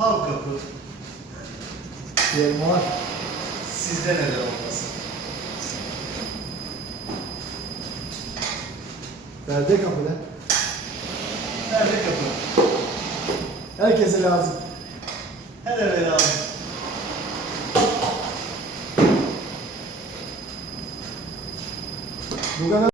Fal kapı. Yerime var. Sizde neden olmasın? Perde kapıda. Perde kapı. Herkese lazım. Her eve lazım. Bu kadar.